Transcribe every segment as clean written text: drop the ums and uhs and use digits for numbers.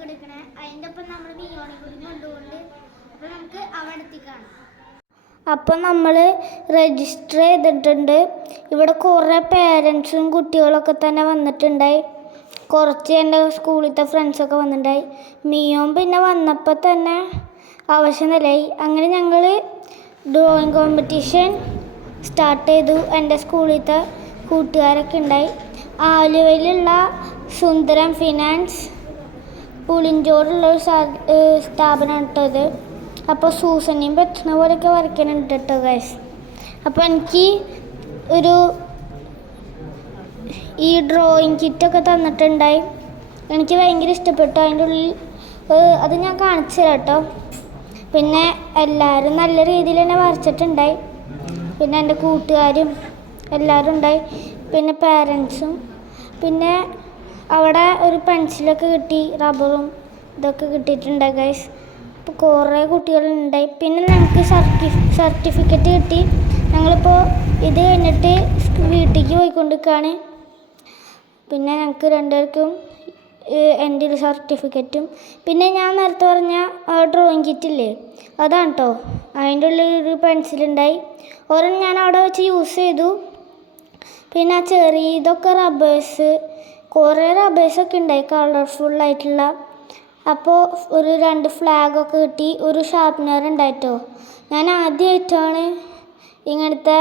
പങ്കെടുക്കണേ. അതിൻ്റെ ഒപ്പം നമ്മൾ മിയോണി കൂടി കൊണ്ടുകൊണ്ട് അപ്പോൾ നമുക്ക് അവിടെ എത്തിക്കാണാം. അപ്പം നമ്മൾ രജിസ്റ്റർ ചെയ്തിട്ടുണ്ട്. ഇവിടെ കുറേ പേരൻസും കുട്ടികളൊക്കെ തന്നെ വന്നിട്ടുണ്ടായി. കുറച്ച് എൻ്റെ സ്കൂളിലത്തെ ഫ്രണ്ട്സൊക്കെ വന്നിട്ടുണ്ടായി. മിയോൻ പിന്നെ വന്നപ്പോൾ തന്നെ അവശനിലയായി. അങ്ങനെ ഞങ്ങൾ ഡ്രോയിങ് കോമ്പറ്റീഷൻ സ്റ്റാർട്ട് ചെയ്തു. എൻ്റെ സ്കൂളിലത്തെ കൂട്ടുകാരൊക്കെ ഉണ്ടായി. ആലുവയിലുള്ള സുന്ദരം ഫിനാൻസ് പുളിഞ്ചോടുള്ളൊരു സ്ഥാപനമാണ് കേട്ടോ ഇത്. അപ്പോൾ സൂസനെയും പറ്റുന്ന പോലെയൊക്കെ വരയ്ക്കാനുണ്ട് കേട്ടോ ഗൈസ്. അപ്പോൾ എനിക്ക് ഒരു ഈ ഡ്രോയിങ് കിറ്റൊക്കെ തന്നിട്ടുണ്ടായി. എനിക്ക് ഭയങ്കര ഇഷ്ടപ്പെട്ടു. അതിൻ്റെ ഉള്ളിൽ അത് ഞാൻ കാണിച്ചു തരാം കേട്ടോ. പിന്നെ എല്ലാവരും നല്ല രീതിയിൽ തന്നെ വരച്ചിട്ടുണ്ടായി. പിന്നെ എൻ്റെ കൂട്ടുകാരും എല്ലാവരും ഉണ്ടായി. പിന്നെ പാരൻസും. പിന്നെ അവിടെ ഒരു പെൻസിലൊക്കെ കിട്ടി, റബ്ബറും ഇതൊക്കെ കിട്ടിയിട്ടുണ്ട് ഗൈസ്. അപ്പോൾ കുറേ കുട്ടികളുണ്ടായി. പിന്നെ ഞങ്ങൾക്ക് സർട്ടിഫിക്കറ്റ് കിട്ടി. ഞങ്ങളിപ്പോൾ ഇത് കഴിഞ്ഞിട്ട് വീട്ടിലേക്ക് പോയിക്കൊണ്ടിരിക്കുകയാണ്. പിന്നെ ഞങ്ങൾക്ക് രണ്ടുപേർക്കും എൻ്റെ ഒരു സർട്ടിഫിക്കറ്റും പിന്നെ ഞാൻ നേരത്തെ പറഞ്ഞ ഡ്രോയിങ് കിറ്റില്ലേ അതാണ് കേട്ടോ. അതിൻ്റെ ഉള്ളിൽ ഒരു പെൻസിലുണ്ടായി. ഒരെണ്ണം ഞാൻ അവിടെ വെച്ച് യൂസ് ചെയ്തു. പിന്നെ ആ ചെറിയ ഇതൊക്കെ റബ്ബേഴ്സ്, കുറേ റബ്ബേഴ്സൊക്കെ ഉണ്ടായി കളർഫുള്ളായിട്ടുള്ള. അപ്പോൾ ഒരു 2 ഫ്ലാഗൊക്കെ കിട്ടി. ഒരു ഷാർപ്പ്നർ ഉണ്ടായിട്ടോ. ഞാൻ ആദ്യമായിട്ടാണ് ഇങ്ങനത്തെ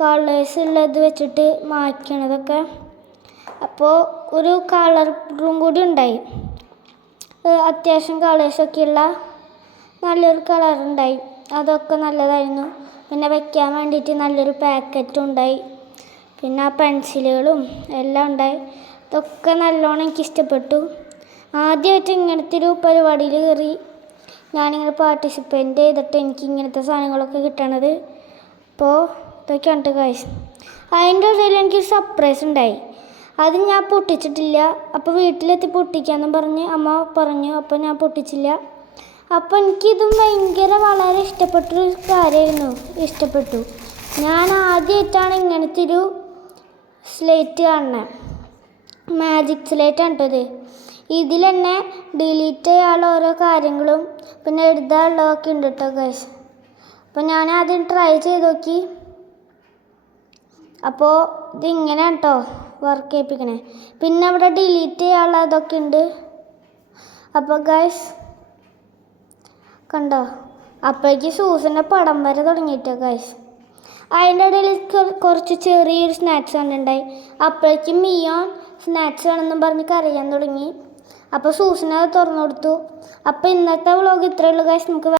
കളേഴ്സ് ഉള്ളത് വെച്ചിട്ട് മായ്ക്കണതൊക്കെ. അപ്പോൾ ഒരു കളറും കൂടി ഉണ്ടായി. അത്യാവശ്യം കളേഴ്സൊക്കെയുള്ള നല്ലൊരു കളറുണ്ടായി. അതൊക്കെ നല്ലതായിരുന്നു. പിന്നെ വയ്ക്കാൻ വേണ്ടിയിട്ട് നല്ലൊരു പാക്കറ്റും ഉണ്ടായി. പിന്നെ ആ പെൻസിലുകളും എല്ലാം ഉണ്ടായി. ഇതൊക്കെ നല്ലോണം എനിക്കിഷ്ടപ്പെട്ടു. ആദ്യമായിട്ട് ഇങ്ങനത്തെ ഒരു പരിപാടിയിൽ കയറി ഞാനിങ്ങനെ പാർട്ടിസിപ്പേറ്റ് ചെയ്തിട്ട് എനിക്ക് ഇങ്ങനത്തെ സാധനങ്ങളൊക്കെ കിട്ടണത്. അപ്പോൾ ഇതൊക്കെയാണ് ഗൈസ്. അതിൻ്റെ ഇടയിൽ എനിക്കൊരു സർപ്രൈസ് ഉണ്ടായി. അത് ഞാൻ പൊട്ടിച്ചിട്ടില്ല. അപ്പോൾ വീട്ടിലെത്തി പൊട്ടിക്കാമെന്നും പറഞ്ഞ് അമ്മ പറഞ്ഞു. അപ്പോൾ ഞാൻ പൊട്ടിച്ചില്ല. അപ്പോൾ എനിക്കിതും വളരെ ഇഷ്ടപ്പെട്ടൊരു കാര്യമായിരുന്നു. ഇഷ്ടപ്പെട്ടു. ഞാൻ ആദ്യമായിട്ടാണ് ഇങ്ങനത്തെ ഒരു സ്ലേറ്റ് കാണുന്നത്. മാജിക് സ്ലേറ്റാണ് കേട്ടോ ഇത്. ഇതിൽ തന്നെ ഡിലീറ്റ് ചെയ്യാനുള്ള ഓരോ കാര്യങ്ങളും പിന്നെ എഴുതാനുള്ളതൊക്കെ ഉണ്ട് കേട്ടോ ഗൈസ്. അപ്പോൾ ഞാൻ ആദ്യം ട്രൈ ചെയ്ത് നോക്കി. അപ്പോൾ ഇതിങ്ങനെയാണ് കേട്ടോ വർക്ക് ചെയ്യിപ്പിക്കണേ. പിന്നെ അവിടെ ഡിലീറ്റ് ചെയ്യാനുള്ള ഇതൊക്കെ ഉണ്ട്. അപ്പോൾ ഗൈസ് കണ്ടോ, അപ്പോഴേക്ക് സൂസൻ്റെ പടം വരെ തുടങ്ങിയിട്ടോ ഗൈസ്. അതിൻ്റെ ഇടയിൽ കുറച്ച് ചെറിയൊരു സ്നാക്സ് കണ്ടുണ്ടായി. അപ്പോഴേക്കും മിയോൻ സ്നാക്സ് വേണമെന്നും പറഞ്ഞ് കരയാൻ തുടങ്ങി. അപ്പോൾ സൂസന അത് തുറന്നു കൊടുത്തു. അപ്പോൾ ഇന്നത്തെ വ്ളോഗ് ഇത്രയേ ഉള്ളൂ ഗൈസ്. നമുക്ക്